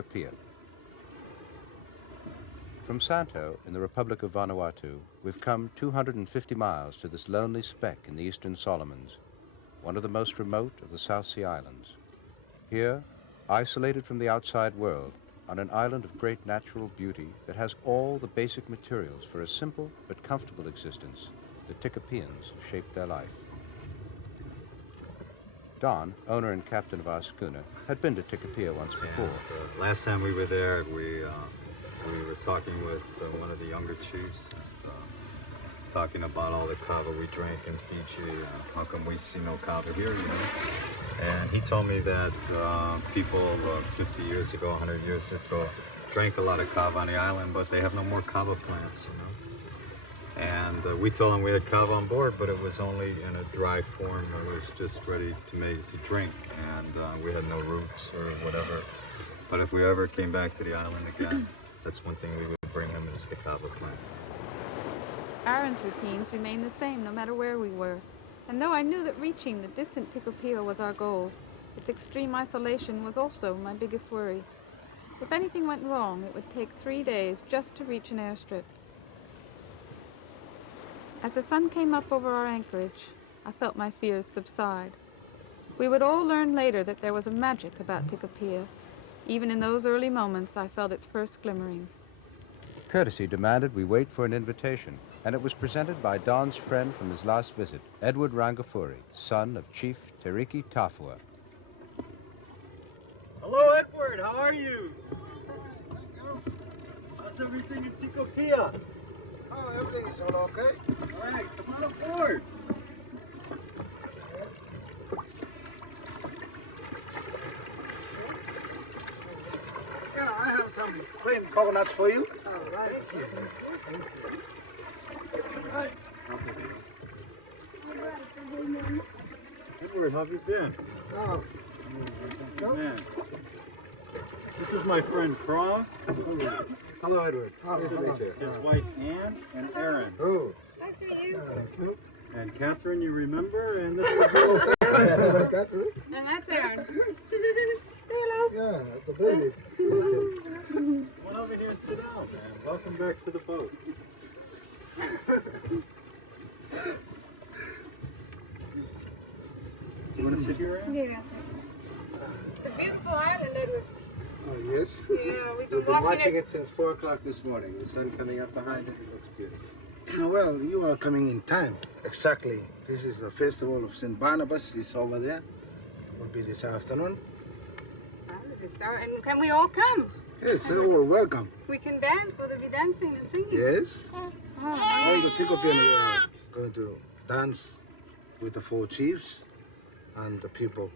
Tikopia. From Santo, in the Republic of Vanuatu, we've come 250 miles to this lonely speck in the Eastern Solomons, one of the most remote of the South Sea Islands. Here, isolated from the outside world, on an island of great natural beauty that has all the basic materials for a simple but comfortable existence, the Tikopians have shaped their life. Don, owner and captain of our schooner, had been to Tikopia once before. And, last time we were there, we were talking with one of the younger chiefs, talking about all the kava we drank in Fiji, and how come we see no kava here, you know? And he told me that people 50 years ago, 100 years ago, drank a lot of kava on the island, but they have no more kava plants, you know? And we told him we had kava on board, but it was only in a dry form. It was just ready to drink, and we had no roots or whatever. But if we ever came back to the island again, that's one thing we would bring him, is the kava plant. Aaron's routines remained the same no matter where we were, and though I knew that reaching the distant Tikopia was our goal, its extreme isolation was also my biggest worry. If anything went wrong, it would take 3 days just to reach an airstrip. As the sun came up over our anchorage, I felt my fears subside. We would all learn later that there was a magic about Tikopia. Even in those early moments, I felt its first glimmerings. Courtesy demanded we wait for an invitation, and it was presented by Don's friend from his last visit, Edward Rangafuri, son of Chief Teriki Tafua. Hello, Edward. How are you? How's everything in Tikopia? Oh, everything is all okay. All right, come on aboard. Yeah, I have some cream coconuts for you. All right. Edward, how have you been? Oh, Good man. This is my friend Prav. hello, Edward. This is his wife Ann and Aaron. Oh, Nice to meet you. thank you. And Catherine, you remember? And this is little Catherine? And that's Aaron. Yeah, the baby. Come on over here and sit down, man. Welcome back to the boat. You want to sit here, Aaron? Yeah. It's a beautiful island, Edward. Oh, yes. Yeah, we've We've been watching it since 4 o'clock this morning. The sun coming up behind it, it looks beautiful. Well, you are coming in time. Exactly. This is the festival of St. Barnabas. It's over there. Will be this afternoon. And can we all come? Yes, they're all welcome. We can dance. Will there be dancing and singing? Yes. Oh, All the Tikopians are going to dance with the 4 chiefs, and the people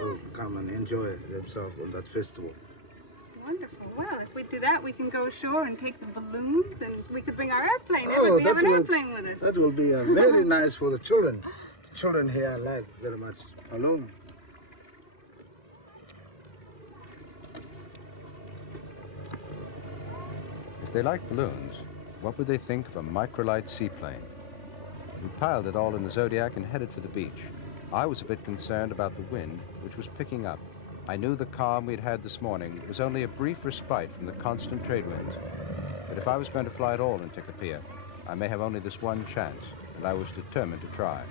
will come and enjoy themselves on that festival. wonderful. Well, if we do that, we can go ashore and take the balloons, and we could bring our airplane. Oh, We have an that will- airplane with us. That will be very nice for the children. The children here like very much balloon. If they like balloons, what would they think of a microlight seaplane? We piled it all in the Zodiac and headed for the beach. I was a bit concerned about the wind, which was picking up. I knew the calm we'd had this morning was only a brief respite from the constant trade winds. But if I was going to fly at all in Tikopia, I may have only this one chance, and I was determined to try.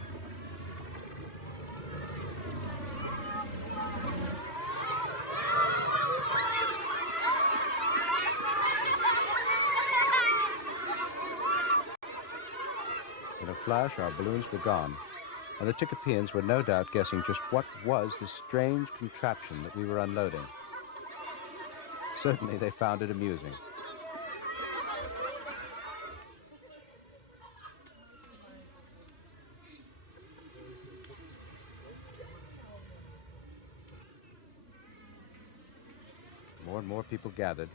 In a flash, our balloons were gone, and the Tikopians were no doubt guessing just what was the strange contraption that we were unloading. Certainly they found it amusing. More and more people gathered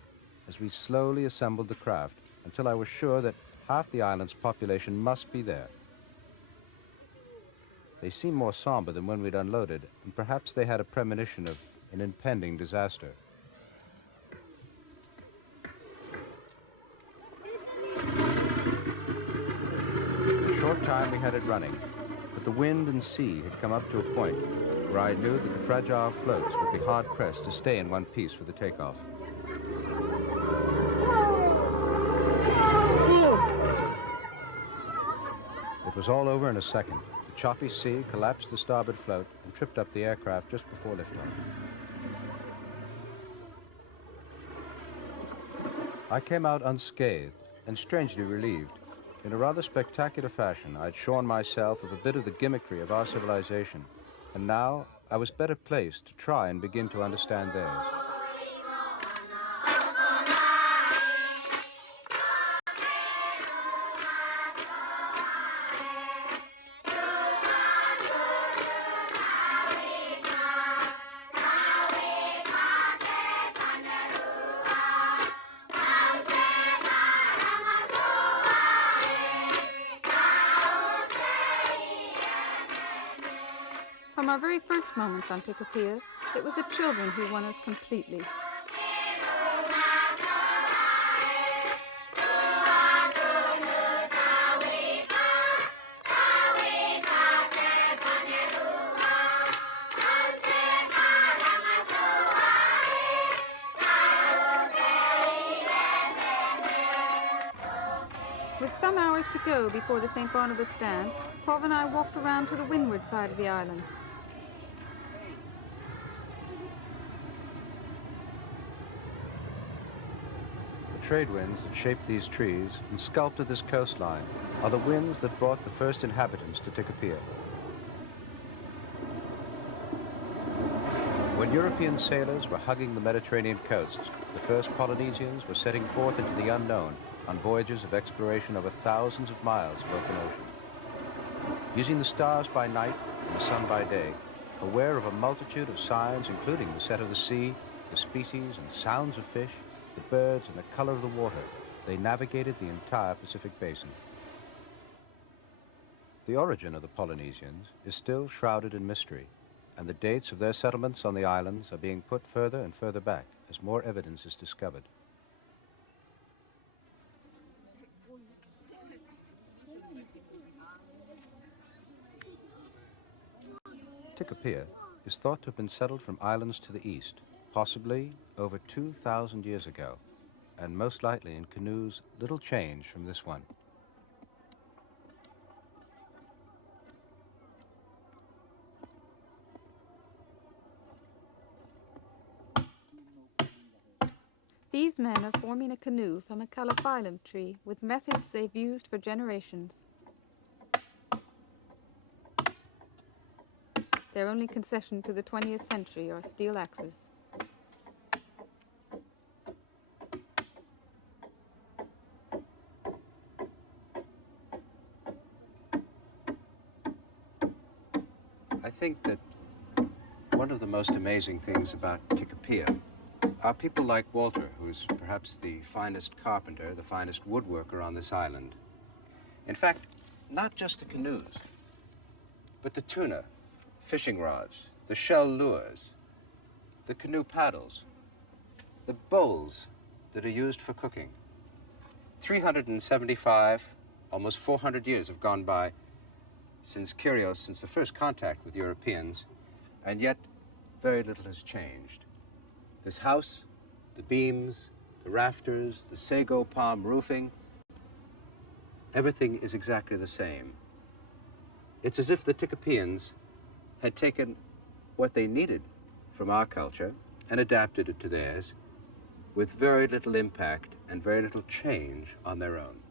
as we slowly assembled the craft until I was sure that half the island's population must be there. They seemed more somber than when we'd unloaded, and perhaps they had a premonition of an impending disaster. In a short time we had it running, but the wind and sea had come up to a point where I knew that the fragile floats would be hard-pressed to stay in one piece for the takeoff. It was all over in a second. The choppy sea collapsed the starboard float and tripped up the aircraft just before liftoff. I came out unscathed and strangely relieved. In a rather spectacular fashion, I'd shorn myself of a bit of the gimmickry of our civilization, and now I was better placed to try and begin to understand theirs. From our very first moments on Tikopia, it was the children who won us completely. With some hours to go before the St. Barnabas dance, Paul and I walked around to the windward side of the island. The trade winds that shaped these trees and sculpted this coastline are the winds that brought the first inhabitants to Tikopia. When European sailors were hugging the Mediterranean coasts, the first Polynesians were setting forth into the unknown on voyages of exploration over thousands of miles of open ocean. Using the stars by night and the sun by day, aware of a multitude of signs including the set of the sea, the species and sounds of fish, the birds and the color of the water, they navigated the entire Pacific basin. The origin of the Polynesians is still shrouded in mystery, and the dates of their settlements on the islands are being put further and further back as more evidence is discovered. Tikopia is thought to have been settled from islands to the east, possibly over 2,000 years ago, and most likely in canoes little changed from this one. These men are forming a canoe from a calophyllum tree with methods they've used for generations. Their only concession to the 20th century are steel axes. I think that one of the most amazing things about Tikopia are people like Walter, who's perhaps the finest carpenter, the finest woodworker on this island. In fact, not just the canoes, but the tuna, fishing rods, the shell lures, the canoe paddles, the bowls that are used for cooking. 375, almost 400 years have gone by since the first contact with Europeans, and yet very little has changed. This house, the beams, the rafters, the sago palm roofing, everything is exactly the same. It's as if the Tikopians had taken what they needed from our culture and adapted it to theirs with very little impact and very little change on their own.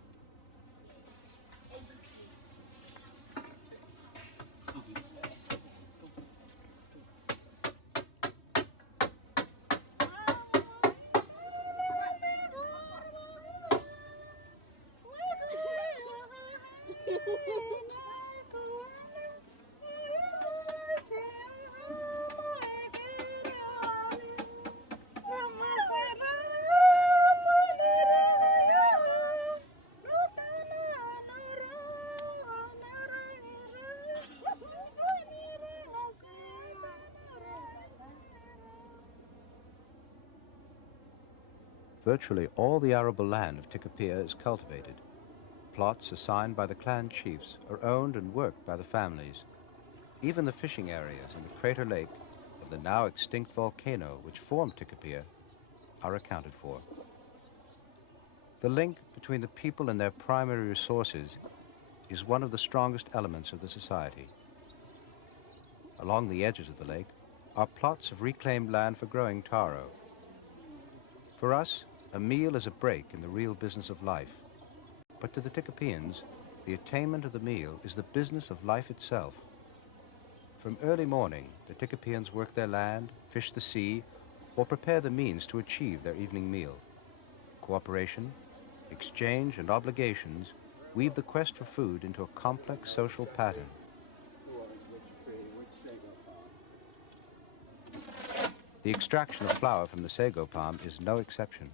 Virtually all the arable land of Tikopia is cultivated. Plots assigned by the clan chiefs are owned and worked by the families. Even the fishing areas in the crater lake of the now extinct volcano which formed Tikopia are accounted for. The link between the people and their primary resources is one of the strongest elements of the society. Along the edges of the lake are plots of reclaimed land for growing taro. For us, a meal is a break in the real business of life. But to the Tikopians, the attainment of the meal is the business of life itself. From early morning, the Tikopians work their land, fish the sea, or prepare the means to achieve their evening meal. Cooperation, exchange, and obligations weave the quest for food into a complex social pattern. The extraction of flour from the sago palm is no exception.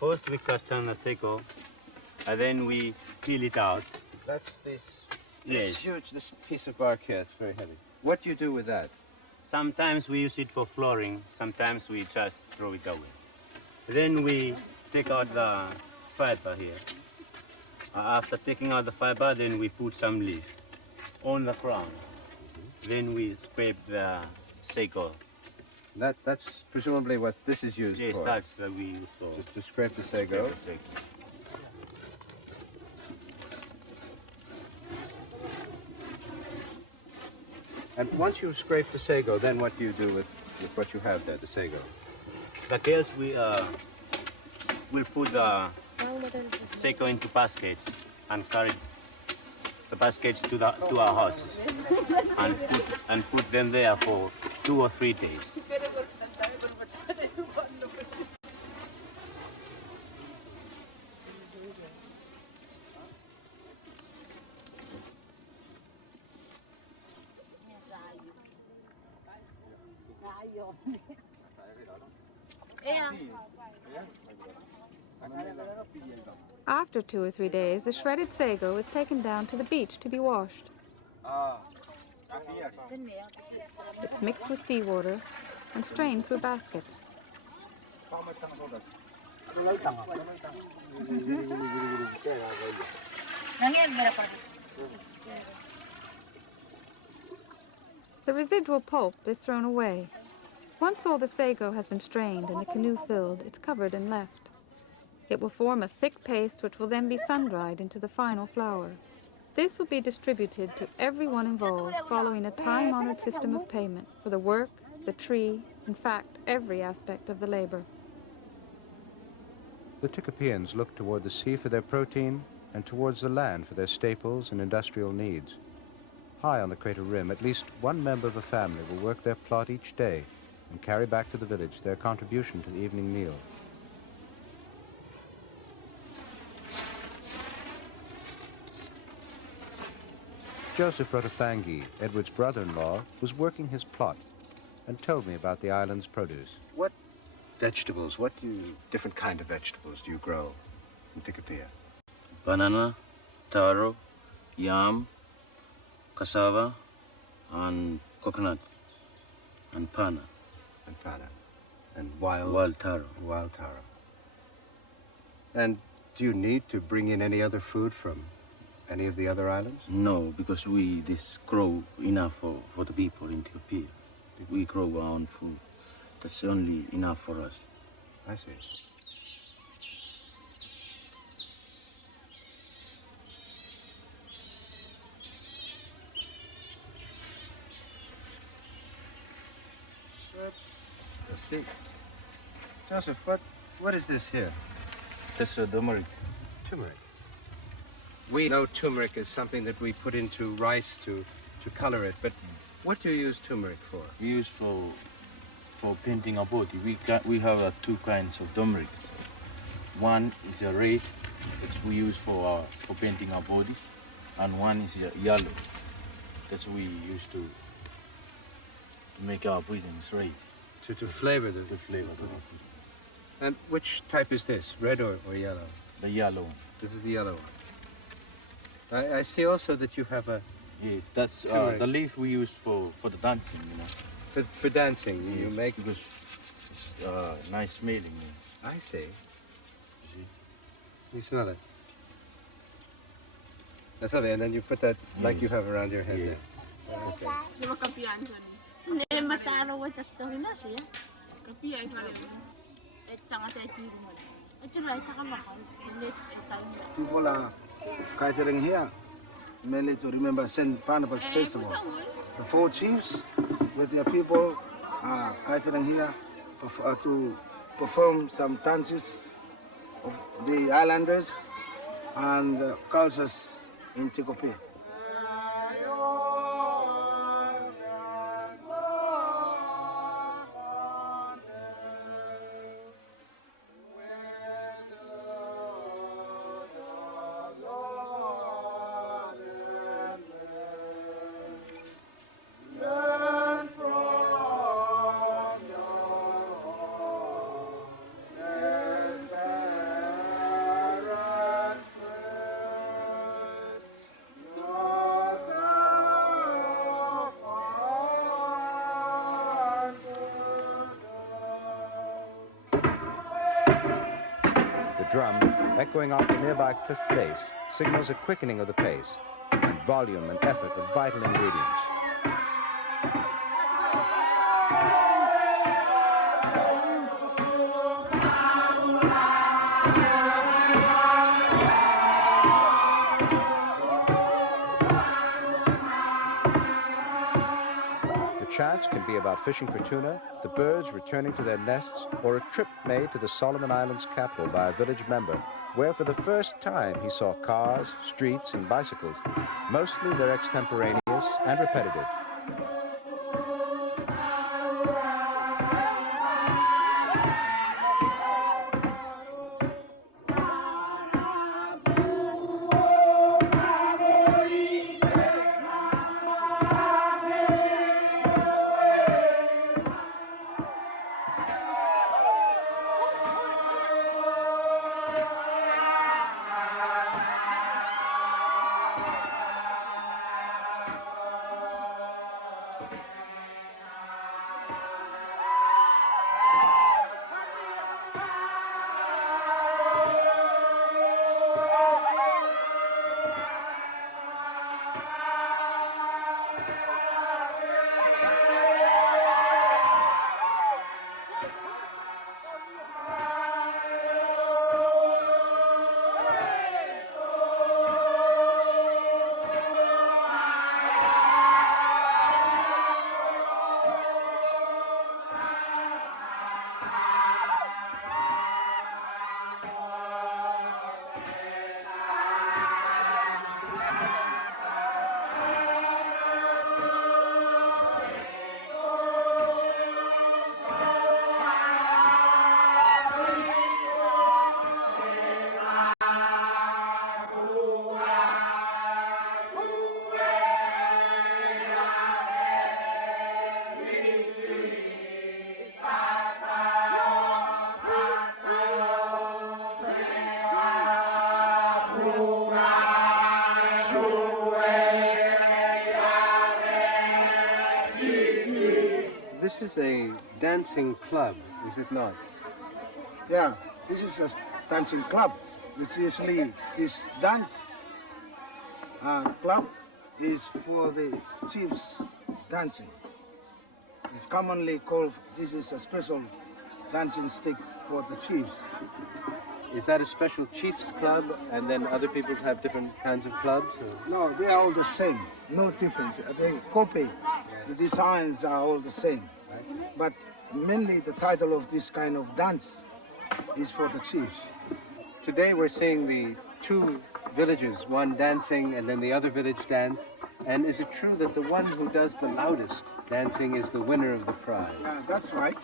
First we cut on the sago, and then we peel it out. That's this Yes. huge, this piece of bark here. It's very heavy. What do you do with that? Sometimes we use it for flooring, sometimes we just throw it away. Then we take out the fiber here. After taking out the fiber, then we put some leaf on the crown. Then we scrape the sago. That's presumably what this is used Yes, for. that's what we use for Just to scrape the sago. the sago. And once you've scraped the sago, then what do you do with what you have there, the sago? The tails we will put the sago into baskets and carry the baskets to our houses and put them there for 2 or 3 days. After 2 or 3 days, the shredded sago is taken down to the beach to be washed. It's mixed with seawater and strained through baskets. The residual pulp is thrown away. Once all the sago has been strained and the canoe filled, it's covered and left. It will form a thick paste which will then be sun-dried into the final flour. This will be distributed to everyone involved following a time-honored system of payment for the work, the tree, in fact, every aspect of the labor. The Tikopians look toward the sea for their protein and towards the land for their staples and industrial needs. High on the crater rim, at least one member of a family will work their plot each day and carry back to the village their contribution to the evening meal. Joseph Rotofangi, Edward's brother-in-law, was working his plot and told me about the island's produce. What vegetables, different kind of vegetables do you grow in Tikopia? Banana, taro, yam, cassava, and coconut, and pana. And pana. And wild Taro. Wild taro. And do you need to bring in any other food from any of the other islands? No, because we just grow enough for the people in Tikopia. We grow our own food. That's only enough for us. I see. Steve. Joseph, what is this here? That's a turmeric. Turmeric. We know turmeric is something that we put into rice to color it, but what do you use turmeric for? We use for painting our body. We have 2 kinds of turmeric. One is a red, which we use for painting our bodies, and one is a yellow. That's we use to make our breathing red. To flavor the flavor. And which type is this, red or yellow? The yellow one. This is the yellow one. I see also that you have a Yes, that's turmeric. the leaf we use for the dancing, you know. for dancing, you make... Because it's nice smelling. I see. See? You smell it. That's lovely, and then you put that like you have around your head Yeah. there. Okay. People are catering here mainly to remember St. Barnabas Festival. The 4 chiefs with their people are catering here to perform some dances of the islanders and cultures in Tikopia. The drum, echoing off the nearby cliff face, signals a quickening of the pace, and volume and effort are vital ingredients. The chants can be about fishing for tuna, the birds returning to their nests, or a trip made to the Solomon Islands capital by a village member, where for the first time he saw cars, streets, and bicycles. Mostly they're extemporaneous and repetitive. This is a dancing club, is it not? Yeah, this is a dancing club, which usually this dance club is for the chiefs dancing. It's commonly called, this is a special dancing stick for the chiefs. Is that a special chief's club, and then other people have different kinds of clubs? Or? No, they are all the same, no difference. They copy, the designs are all the same. But mainly the title of this kind of dance is for the chiefs. Today we're seeing the 2 villages, one dancing and then the other village dance. And is it true that the one who does the loudest dancing is the winner of the prize? That's right.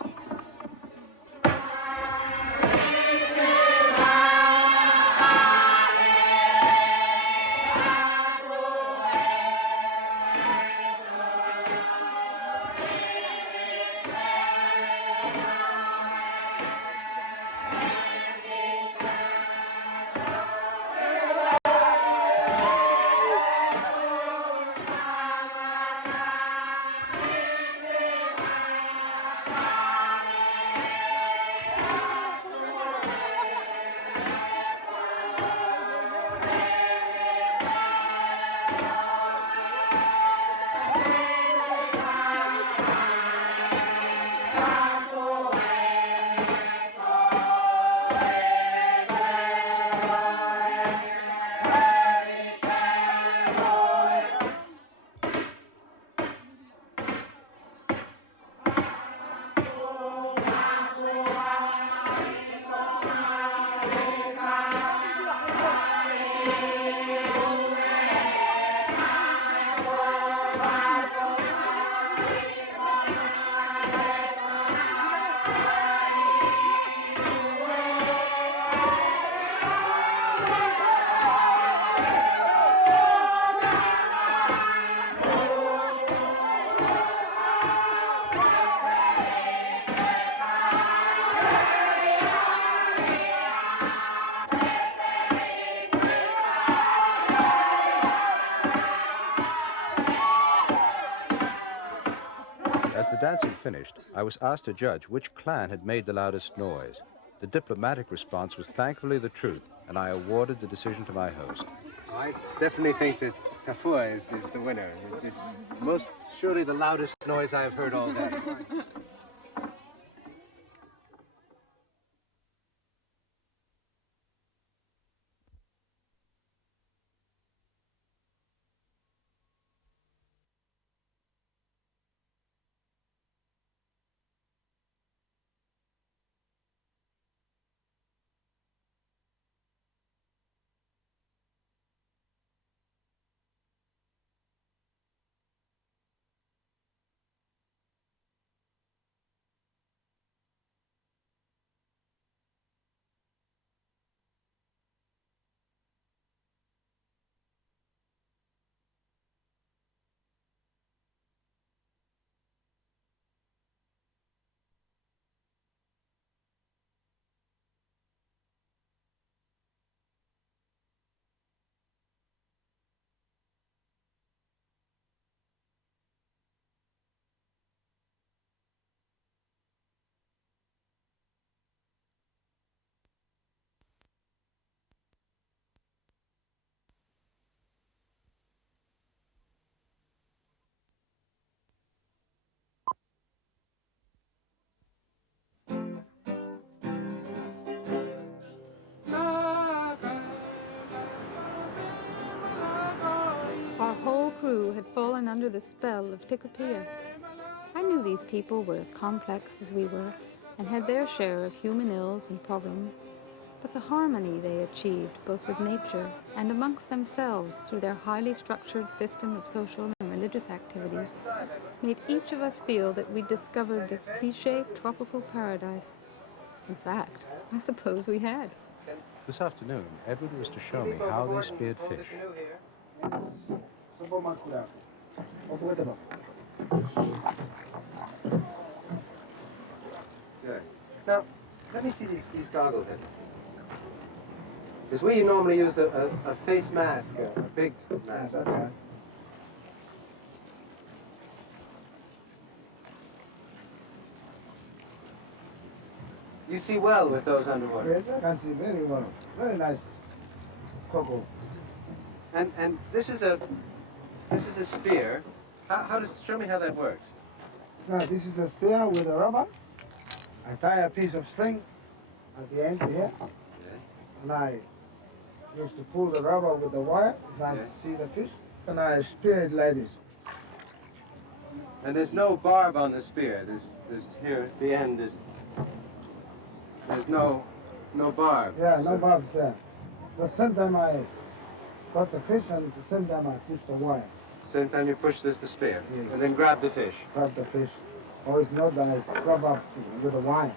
As the dancing finished, I was asked to judge which clan had made the loudest noise. The diplomatic response was thankfully the truth, and I awarded the decision to my host. I definitely think that Tafua is the winner. It's most surely the loudest noise I've heard all day. Our whole crew had fallen under the spell of Tikopia. I knew these people were as complex as we were and had their share of human ills and problems, but the harmony they achieved both with nature and amongst themselves through their highly structured system of social and religious activities made each of us feel that we'd discovered the cliché tropical paradise. In fact, I suppose we had. This afternoon, Edward was to show me how they speared fish. Good. Now, let me see these goggles then. Because we normally use a face mask, a big mask. That's right. You see well with those underwater. Yes, I can see very well. Very nice cocoa. And this is a spear. How does show me how that works? Now this is a spear with a rubber. I tie a piece of string at the end here, and I used to pull the rubber with the wire. If I see the fish, and I spear it like this. And there's no barb on the spear. There's here at the end. There's no barb. Yeah, no barbs there. The same time I got the fish, and at the same time I push the wire. Same time you push the spear, Yes. and then grab the fish. Grab the fish. Or if not, then I grab up with the wire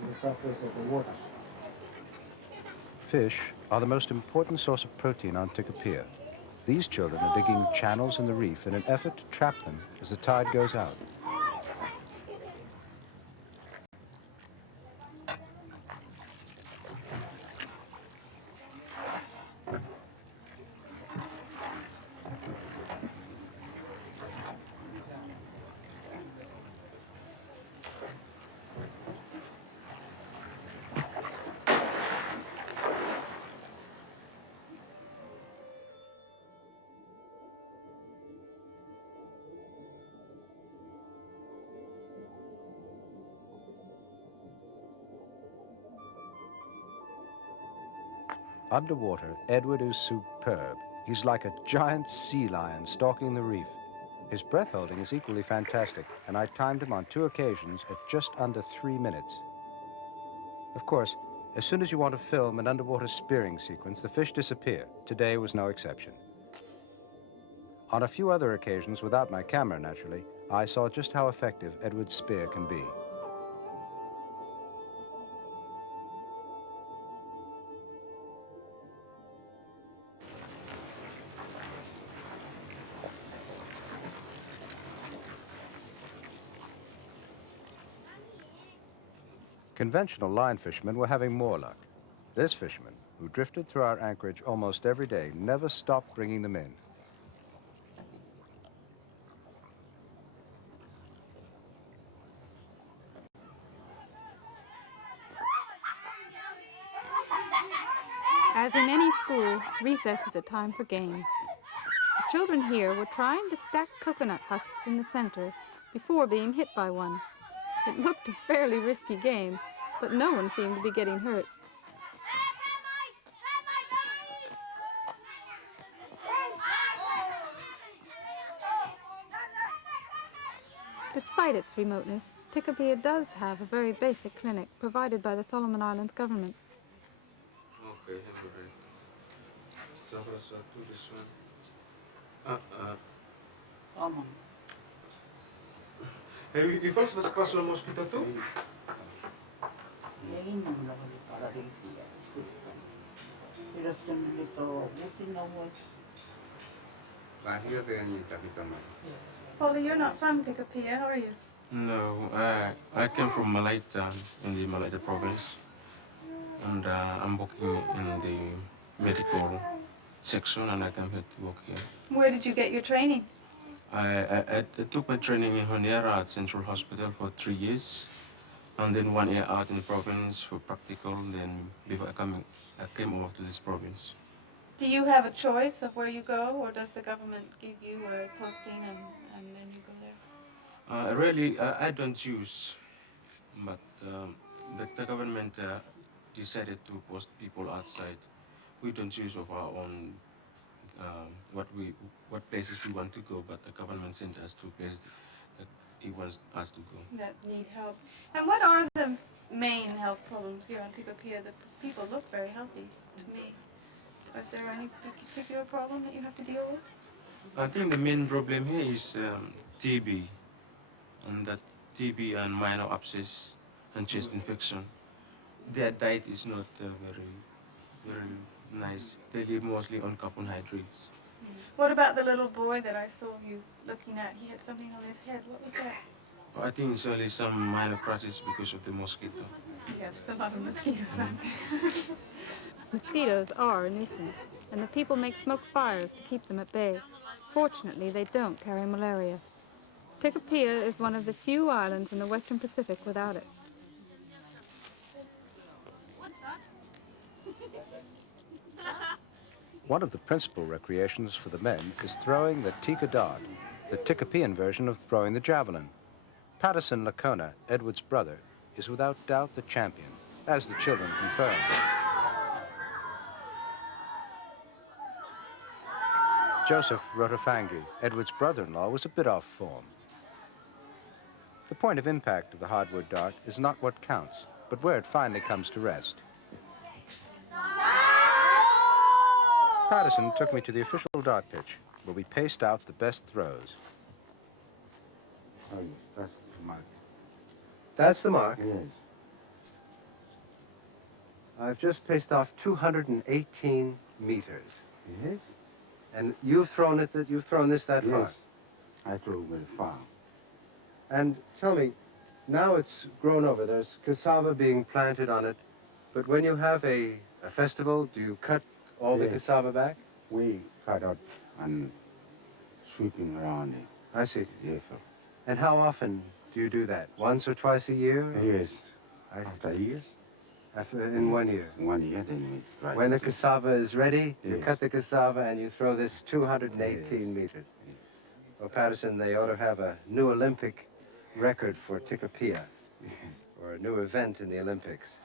on the surface of the water. Fish are the most important source of protein on Tikopia. These children are digging channels in the reef in an effort to trap them as the tide goes out. Underwater, Edward is superb. He's like a giant sea lion stalking the reef. His breath-holding is equally fantastic, and I timed him on 2 occasions at just under 3 minutes. Of course, As soon as you want to film an underwater spearing sequence, the fish disappear. Today was no exception. On a few other occasions, without my camera naturally, I saw just how effective Edward's spear can be. Conventional line fishermen were having more luck. This fisherman, who drifted through our anchorage almost every day, never stopped bringing them in. As in any school, recess is a time for games. The children here were trying to stack coconut husks in the center before being hit by one. It looked a fairly risky game, but no one seemed to be getting hurt. Despite its remoteness, Tikopia does have a very basic clinic provided by the Solomon Islands government. Okay, so do this one. Hey, you first was crush the mosquito too? Polly, you're not from Tikopia, are you? No, I came from Malaysia, in the Malaysia province, and I'm working in the medical section, and I came here to work here. Where did you get your training? I took my training in Honiara at Central Hospital for 3 years, and then 1 year out in the province for practical. Then before I came over to this province. Do you have a choice of where you go, or does the government give you a posting and then you go there? Really, I don't choose, but the government decided to post people outside. We don't choose of our own what places we want to go, but the government sent us to places that he wants us to go. That need help. And what are the main health problems here on Tikopia? The people look very healthy to me. Is there any particular problem that you have to deal with? I think the main problem here is TB, and that TB and minor abscess and chest infection. Their diet is not very nice. They live mostly on carbohydrates. What about the little boy that I saw you looking at? He had something on his head. What was that? I think it's only some minor crashes because of the mosquito. Yeah, there's a lot of mosquitoes out there. Mosquitoes are a nuisance, and the people make smoke fires to keep them at bay. Fortunately, they don't carry malaria. Tikopia is one of the few islands in the Western Pacific without it. One of the principal recreations for the men is throwing the tika dart, the Tikopian version of throwing the javelin. Patterson Lacona, Edward's brother, is without doubt the champion, as the children confirmed. Joseph Rotofangi, Edward's brother-in-law, was a bit off form. The point of impact of the hardwood dart is not what counts, but where it finally comes to rest. Patterson took me to the official dart pitch, where we paced out the best throws. Oh, yes, that's the mark. That's the mark. Yes. I've just paced off 218 meters. Yes? And you've thrown this that far? Yes. I threw very far. And tell me, now it's grown over. There's cassava being planted on it. But when you have a festival, do you cut all the Yes. cassava back? We cut out and sweeping around it. I see. Yes, sir. And how often do you do that? Once or twice a year? Yes. After years? In 1 year? 1 year, then we try. When the cassava is ready, you Yes. cut the cassava and you throw this 218 meters. Well, Patterson, they ought to have a new Olympic record for Tikopia, or a new event in the Olympics.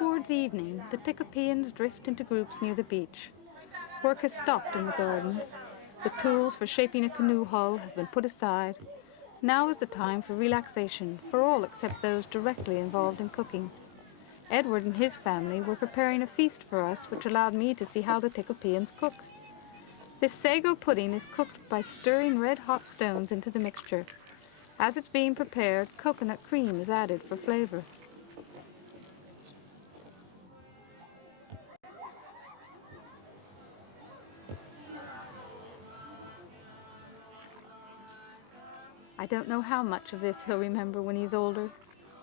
Towards evening, the Tikopians drift into groups near the beach. Work has stopped in the gardens. The tools for shaping a canoe hull have been put aside. Now is the time for relaxation for all except those directly involved in cooking. Edward and his family were preparing a feast for us, which allowed me to see how the Tikopians cook. This sago pudding is cooked by stirring red-hot stones into the mixture. As it's being prepared, coconut cream is added for flavor. I don't know how much of this he'll remember when he's older.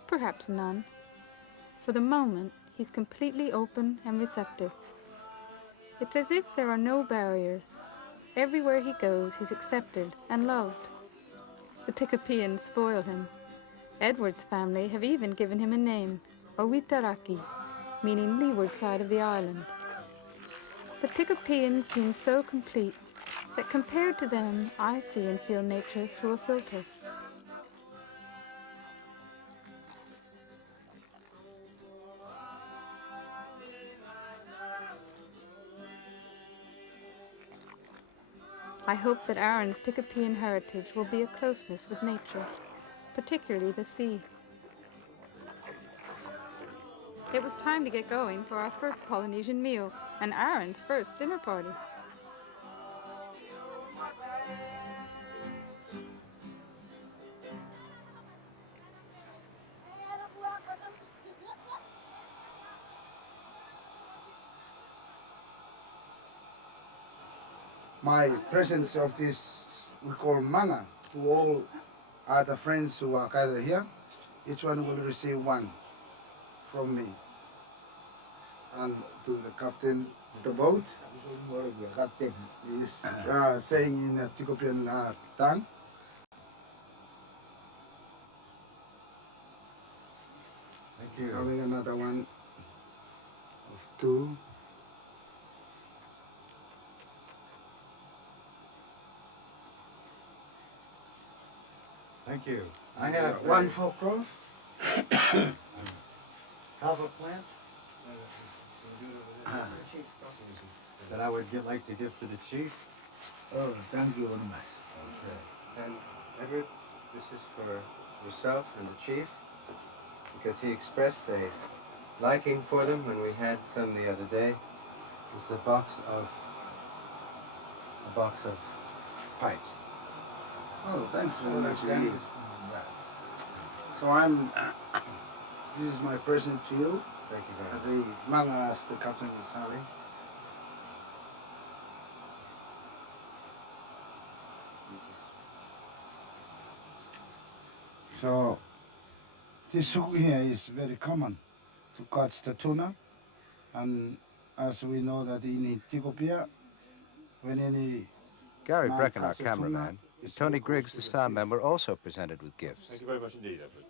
Perhaps none. For the moment, he's completely open and receptive. It's as if there are no barriers. Everywhere he goes, he's accepted and loved. The Tikopians spoil him. Edward's family have even given him a name, Owitaraki, meaning leeward side of the island. The Tikopians seem so complete that compared to them, I see and feel nature through a filter. I hope that Aaron's Tikopian heritage will be a closeness with nature, particularly the sea. It was time to get going for our first Polynesian meal and Aaron's first dinner party. My presence of this we call manga to all other friends who are gathered here. Each one will receive one from me. And to the captain of the boat, he is saying in a Tikopian tongue. Thank you. Having another one of two. Thank you. I have one for Crow. kava plant that I would like to give to the chief. Oh, thank you very much. Okay. And Edward, this is for yourself and the chief, because he expressed a liking for them when we had some the other day. It's a box of pipes. Oh, thanks very much Thank indeed. you. So this is my present to you. Thank you very much. The manga as the captain is having. So this hook here is very common to catch the tuna, and as we know that in Tikopia, when any Gary man Brecken, our catch a tuna, cameraman, it's Tony very close Griggs, to the sea. star member, also presented with gifts. Thank you very much indeed, Edward.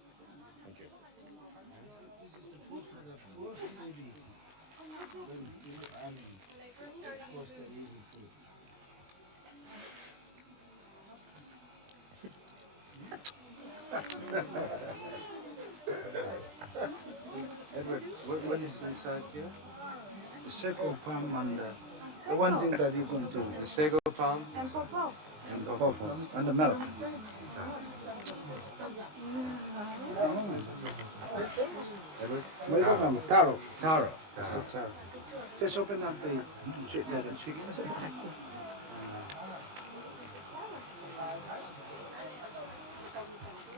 Thank you. Edward, what is inside here? The sago palm and the one thing that you're going to The sago palm? And pawpaw. and the pawpaw and the milk. Edward? Welcome, taro. Taro. Taro. Just open up the chicken.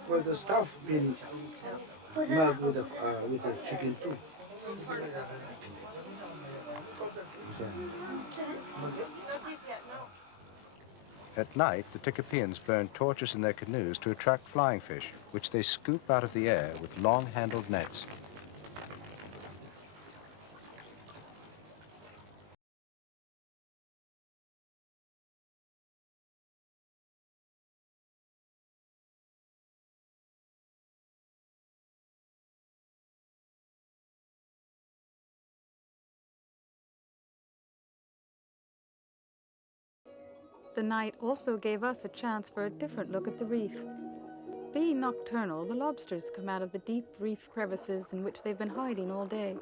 Well, the stuff been melt with the chicken too. At night, the Tikopians burn torches in their canoes to attract flying fish, which they scoop out of the air with long-handled nets. The night also gave us a chance for a different look at the reef. Being nocturnal, the lobsters come out of the deep reef crevices in which they've been hiding all day.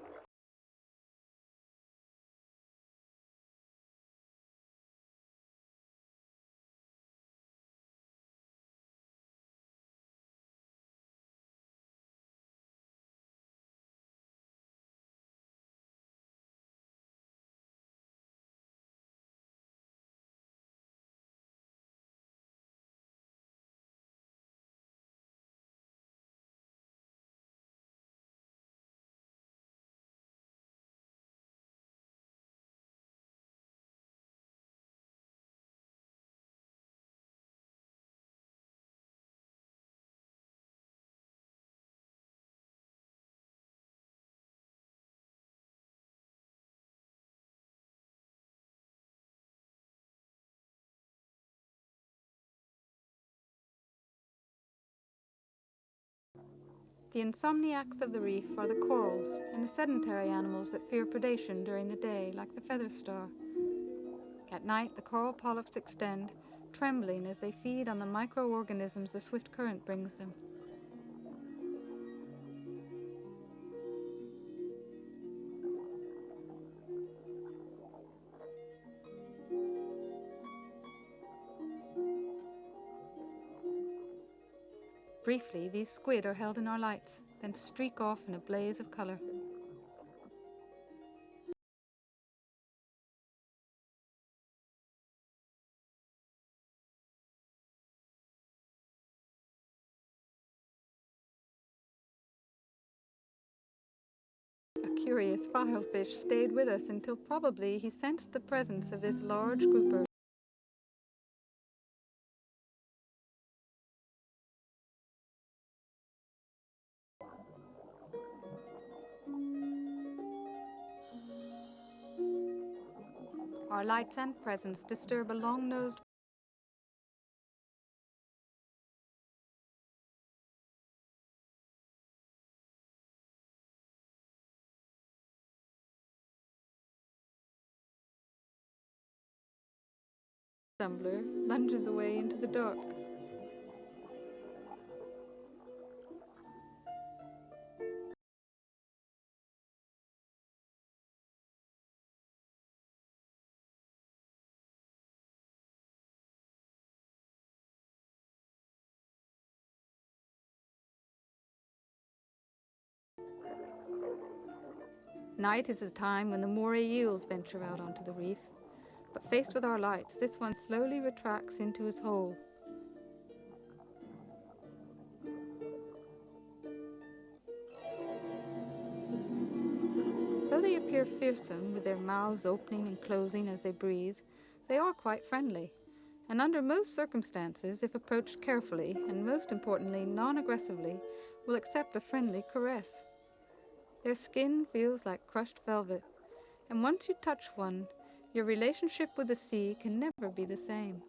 The insomniacs of the reef are the corals and the sedentary animals that fear predation during the day, like the feather star. At night, the coral polyps extend, trembling as they feed on the microorganisms the swift current brings them. Briefly, these squid are held in our lights, then streak off in a blaze of color. A curious filefish stayed with us until probably he sensed the presence of this large grouper. Our lights and presence disturb a long-nosed tumbler, lunges away into the dark. Night is a time when the moray eels venture out onto the reef, but faced with our lights, this one slowly retracts into his hole. Though they appear fearsome, with their mouths opening and closing as they breathe, they are quite friendly, and under most circumstances, if approached carefully, and most importantly, non-aggressively, will accept a friendly caress. Their skin feels like crushed velvet, and once you touch one, your relationship with the sea can never be the same.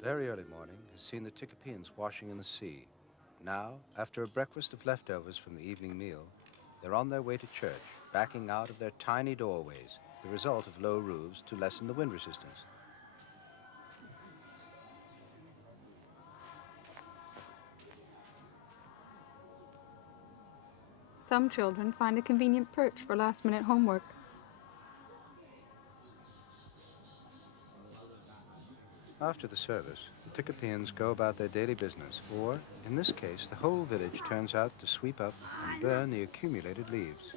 Very early morning has seen the Tikopians washing in the sea. Now, after a breakfast of leftovers from the evening meal, they're on their way to church, backing out of their tiny doorways, the result of low roofs to lessen the wind resistance. Some children find a convenient perch for last-minute homework. After the service, the Tikopians go about their daily business, or, in this case, the whole village turns out to sweep up and burn the accumulated leaves.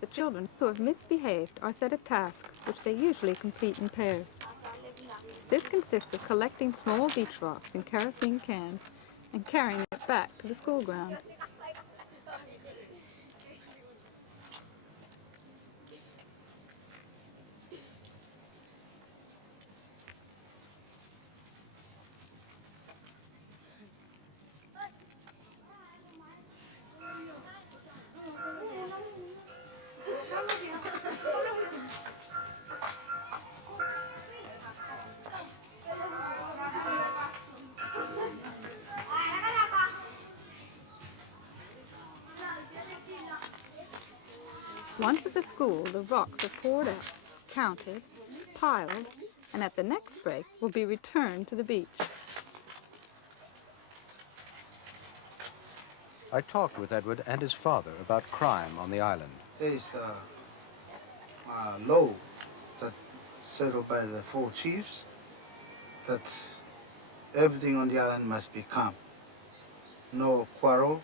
The children who have misbehaved are set a task which they usually complete in pairs. This consists of collecting small beach rocks in kerosene cans and carrying it back to the school ground. Once at the school, the rocks are poured out, counted, piled, and at the next break will be returned to the beach. I talked with Edward and his father about crime on the island. There is a law that settled by the 4 chiefs that everything on the island must be calm. No quarrel,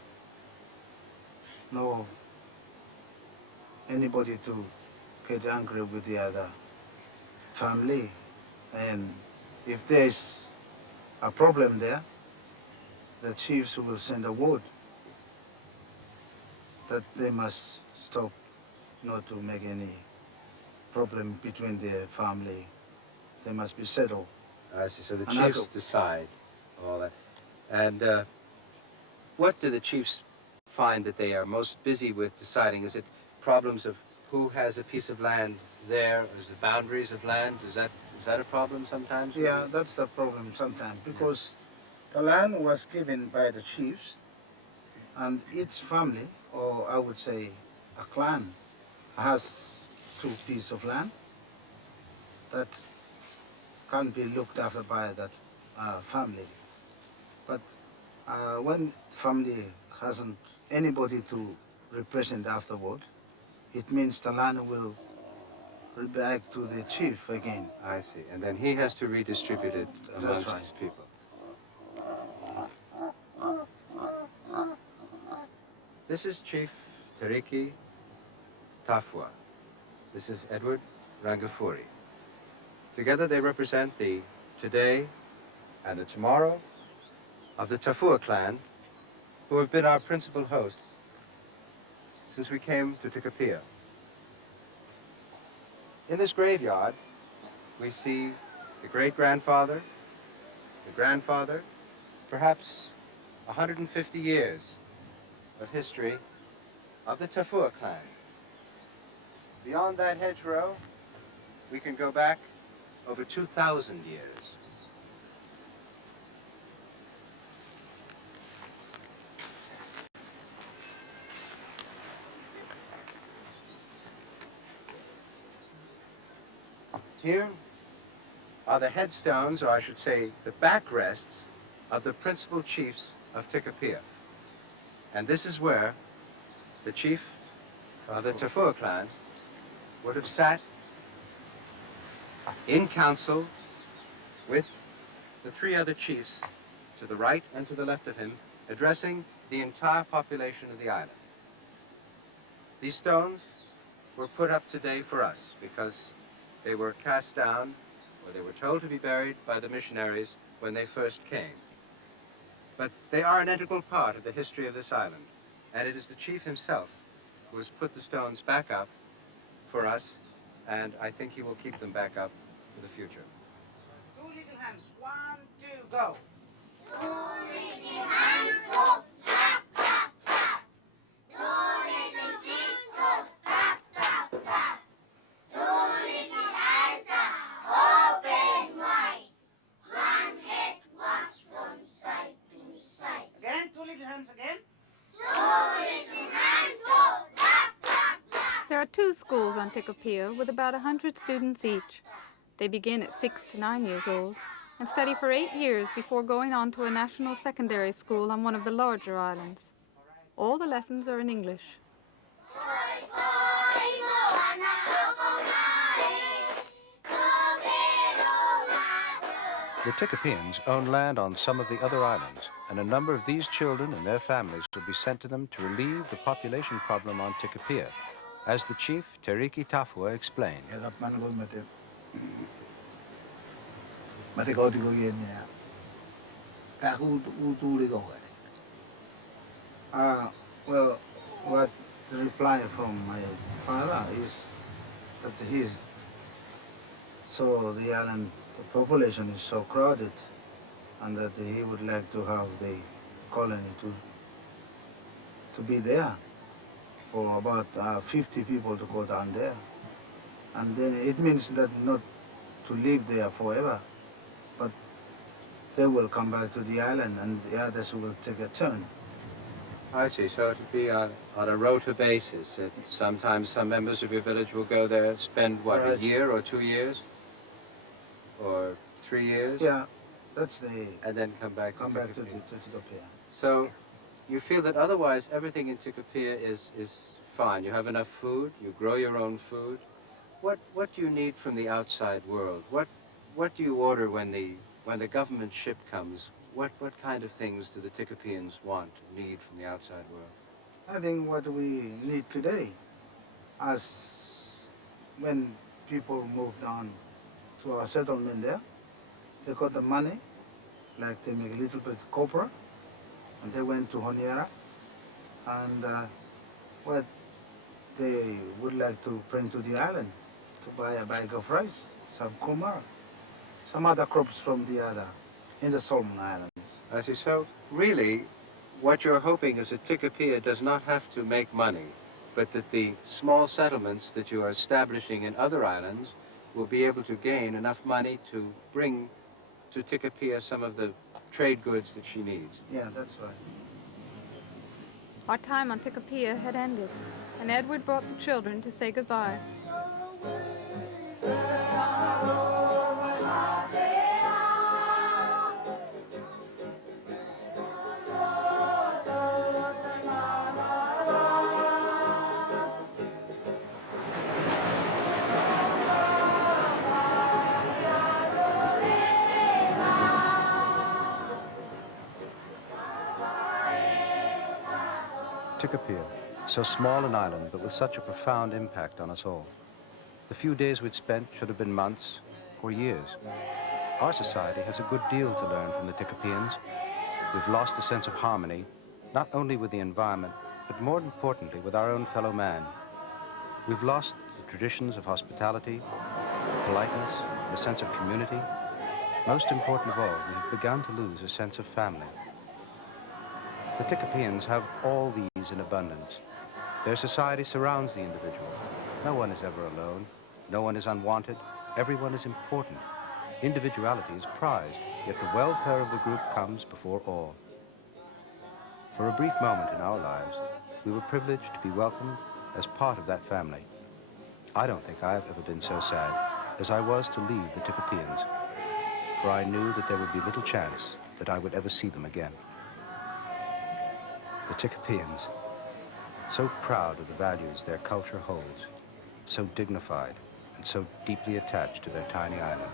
no anybody to get angry with the other family. And if there's a problem there, the chiefs will send a word that they must stop not to make any problem between their family. They must be settled. I see. So the And I chiefs go- decide all that. And what do the chiefs find that they are most busy with deciding? Is it problems of who has a piece of land there? Or is it boundaries of land? Is that a problem sometimes? Yeah, that's the problem sometimes, because the land was given by the chiefs, and each family, or I would say a clan, has 2 pieces of land that can be looked after by that family. But when family hasn't anybody to represent afterward, it means the land will be back to the chief again. I see. And then he has to redistribute it That's amongst right. his people. This is Chief Teriki Tafwa. This is Edward Rangafuri. Together they represent the today and the tomorrow of the Tafua clan, who have been our principal hosts since we came to Tikopia. In this graveyard, we see the great-grandfather, the grandfather, perhaps 150 years of history of the Tafua clan. Beyond that hedgerow, we can go back over 2,000 years. Here are the headstones, or I should say the backrests, of the principal chiefs of Tikopia. And this is where the chief of the Tafua clan would have sat in council with the 3 other chiefs to the right and to the left of him, addressing the entire population of the island. These stones were put up today for us because they were cast down, or they were told to be buried by the missionaries when they first came. But they are an integral part of the history of this island, and it is the chief himself who has put the stones back up for us, and I think he will keep them back up for the future. 2 little hands, 1, 2, go. Again, 2 little hands again. There are 2 schools on Tikopia with about 100 students each. They begin at 6 to 9 years old and study for 8 years before going on to a national secondary school on one of the larger islands. All the lessons are in English. The Tikopians own land on some of the other islands, and a number of these children and their families will be sent to them to relieve the population problem on Tikopia, as the chief, Teriki Tafua, explained. Well, what the reply from my father is that the island, the population is so crowded, and that he would like to have the colony to be there for about 50 people to go down there. And then it means that not to live there forever, but they will come back to the island and the others will take a turn. I see. So it would be on a rota basis. Sometimes some members of your village will go there, spend, what, Right. a year or 2 years? Or 3 years? Yeah, that's the And then come back to back to Tikopia. Tikopia. So you feel that otherwise everything in Tikopia is fine. You have enough food, you grow your own food. What do you need from the outside world? What do you order when the when the government ship comes, what kind of things do the Tikopians want, need from the outside world? I think what we need today, as when people moved on to our settlement there, they got the money, like they make a little bit of copra, and they went to Honiara, and what they would like to bring to the island to buy a bag of rice, some kumar, some other crops from the other, in the Solomon Islands. I see. So really, what you're hoping is that Tikopia does not have to make money, but that the small settlements that you are establishing in other islands will be able to gain enough money to bring to Tikopia some of the trade goods that she needs. Yeah, that's right. Our time on Tikopia had ended, and Edward brought the children to say goodbye. Tikopia, so small an island, but with such a profound impact on us all. The few days we'd spent should have been months or years. Our society has a good deal to learn from the Tikopians. We've lost a sense of harmony, not only with the environment, but more importantly with our own fellow man. We've lost the traditions of hospitality, politeness, the sense of community. Most important of all, we have begun to lose a sense of family. The Tikopians have all these in abundance. Their society surrounds the individual. No one is ever alone. No one is unwanted. Everyone is important. Individuality is prized, yet the welfare of the group comes before all. For a brief moment in our lives, we were privileged to be welcomed as part of that family. I don't think I have ever been so sad as I was to leave the Tikopians, for I knew that there would be little chance that I would ever see them again. The Tikopans, so proud of the values their culture holds, so dignified and so deeply attached to their tiny island.